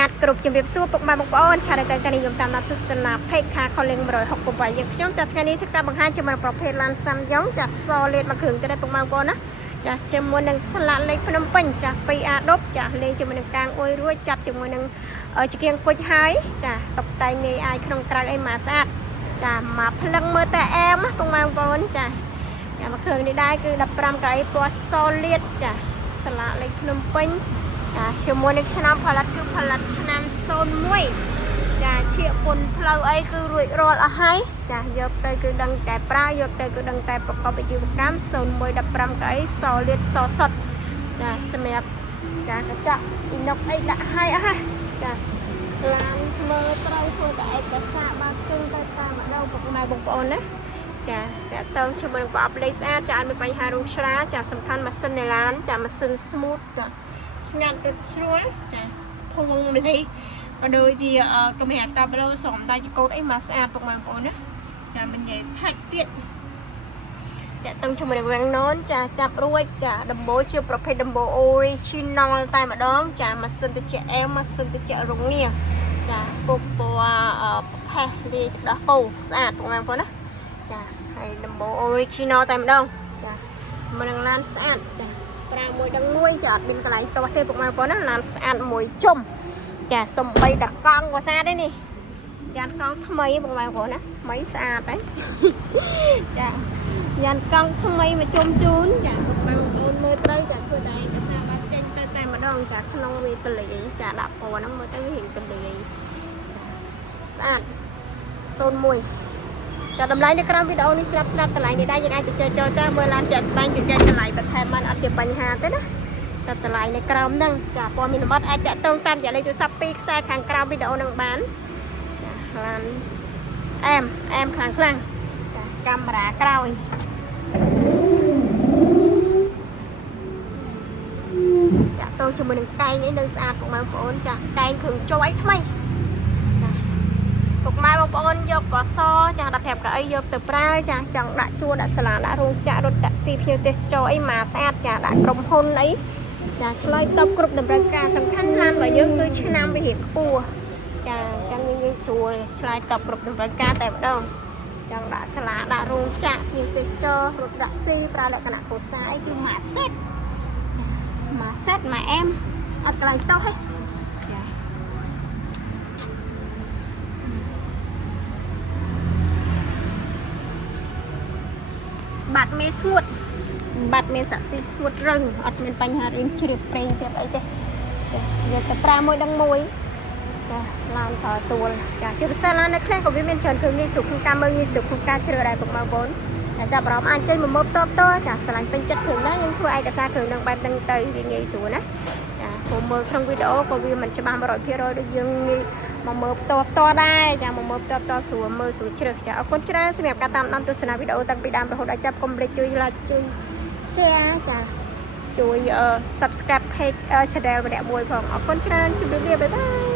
ញាតគ្រប់ជំរាបសួរពុកម៉ែបងប្អូនឆានតែកានេះខ្ញុំតាមដានទស្សនាផេកខាខលីង168យើងខ្ញុំចាថ្ងៃនេះធ្វើការបង្ហាញជាមួយប្រភេទឡានសាំយ៉ុងចាសលេតមួយគ្រឿងទៅដែរពុកម៉ែបងប្អូនណាចាជាមួយនឹងស្លាកលេខភ្នំពេញចាពីអាដប់ចាលេងជាមួយនឹងកាងអុយរួចចាប់ជាមួយនឹងជាគៀងពុជហើយចាតុបតែងងាយអាយក្នុងក្រៅអីមកស្អាតចាមកភ្លឹងមើលតែអែមពុកម៉ែបងប្អូនចាមួយគ្រឿងនេះដែរគឺ15កៅអីពណ៌សលេតចាស្លាកលេខភ្នំពេញជាមួយនឹងឆ្នាំផលិតគឺផលិតឆ្នាំ01ចាឈៀកពុនផ្លូវអីគឺរួចរាល់អស់ហើយចាយកទៅគឺដឹងតែប្រើយកទៅគឺដឹងតែប្រកបអាជីវកម្ម0115កៅអីសលាតសសុតចាសម្រាប់ចាកញ្ចក់អ៊ីណុកអីដាក់ឲ្យអស់ហើយចាឡានមើលត្រូវធ្វើតែឯកសារបើកជើងទៅតាមម្ដងពុកម៉ែបងប្អូនណាចាតើតើជាមួយនឹងប្រអប់លេខស្អាតចាអត់មានបញ្ហារោគស្រាលចាសំខាន់ម៉ាស៊ីននៃឡានចាម៉ាស៊ីន smooth ចាស្ងាត់រត់ស្រួលចាភួងនេះក៏ដូចជាកម្រាស់តាប់ឡូសំដៃចកូតអីមកស្អាតពុកម៉ែបងប្អូនណាចាមិននិយាយថាច់ទៀតតែតឹងជាមួយនឹងវាំងណនចាចាប់រួចចាដំបូលជាប្រភេទដំបូល original តែម្ដងចាម៉ាស៊ីនត្រជាក់អែមម៉ាស៊ីនត្រជាក់រងាចាពុកពណ៌ប្រផេះលាយទឹកដោះគោស្អាតពុកម៉ែបងប្អូនណាចាហើយដំបូល original តែម្ដងចាមកនឹងឡានស្អាតចាប្រើមួយដឹងមួយចាអត់មានកន្លែងទាស់ទេពុកម៉ែបងប្អូនណាឡានស្អាតមួយជុំចាសំបីតកង់ក៏ស្អាតដែរនេះយ៉ានកង់ថ្មីពុកម៉ែបងប្អូនណាថ្មីស្អាតហើយចាយ៉ានកង់ថ្មីមកជុំជូនចាពុកម៉ែបងប្អូនមើលត្រូវចាធ្វើតែឯកសារបាត់ចេញទៅតែម្ដងចាក្នុងវាទលាយចាដាក់ពណ៌ហ្នឹងមើលទៅវារៀងទលាយស្អាត01ចាតម្លៃនៅក្រោមវីដេអូនេះស្រាប់តម្លៃនេះដែរយើងអាចទៅចរចាមើលឡានចាក់ស្ដែងទៅចែកតម្លៃបន្ថែមបានអត់ជាបញ្ហាទេណាតែតម្លៃនៅក្រោមហ្នឹងចាព័ត៌មានលម្អិតអាចតាក់ទងតាមរយៈលេខទូរស័ព្ទពីខ្សែខាងក្រោមវីដេអូហ្នឹងបានចាឡានអែមខ្លាំងចាកាមេរ៉ាក្រោយតាក់ទងជាមួយនឹងកែងនេះនៅស្អាតពុកម៉ែបងប្អូនចាកែងគ្រឿងជ័យថ្មីពុកម៉ែបងប្អូនយកកសចា15កៅអីយកទៅប្រើចាចង់ដាក់ជួរដាក់សាលាដាក់រោងចក្ររថតាក់ស៊ីភ្ញៀវទេសចរអីមកស្អាតចាដាក់ក្រុមហ៊ុនអីចាឆ្លើយតបគ្រប់តម្រូវការសំខាន់ឡានរបស់យើងគឺឆ្នាំវិហារខ្ពស់ចាអញ្ចឹងងាយស្រួលឆ្លើយតបគ្រប់តម្រូវការតែម្ដងចង់ដាក់សាលាដាក់រោងចក្រភ្ញៀវទេសចររថតាក់ស៊ីប្រើលក្ខណៈគ្រួសារអីគឺមកសេតមកអែមអត់កន្លែងតោះទេបាត់មេស្ងួតបាត់មេសាក់ស៊ីស្ងួតរឹងអត់មានបញ្ហារឿងជ្រាបប្រេងជ្រាបអីទេយកទៅប្រើមួយដឹងមួយចាឡានប្រើស្រួលចាជាពិសេសឡាននៅខ្លះក៏វាមានច្រើនគ្រឿងងាយស្រួលក្នុងការមើលងាយស្រួលក្នុងការជ្រើសដែរពុកម៉ែបងប្អូនចាប់អារម្មណ៍អាចចេញមកមើលតបតចាស្រឡាញ់ពេញចិត្តគ្រឿងណាយើងធ្វើឯកសារគ្រឿងនឹងបែបហ្នឹងទៅវាងាយស្រួលណាចាព្រោះមើលក្នុងវីដេអូក៏វាមិនច្បាស់ 100% ដូចយើងមកមើលផ្ទាល់ដែរចាមកមើលផ្ទាល់ស្រួលមើលស្រួលជ្រើសចាអរគុណច្រើនសម្រាប់ការតាមដានទស្សនាវីដេអូតាំងពីដើមរហូតដល់ចប់កុំភ្លេចជួយ like ជួយ share ចាជួយ subscribe page channel ម្នាក់មួយផងអរគុណច្រើនជម្រាបលាបាយបាយ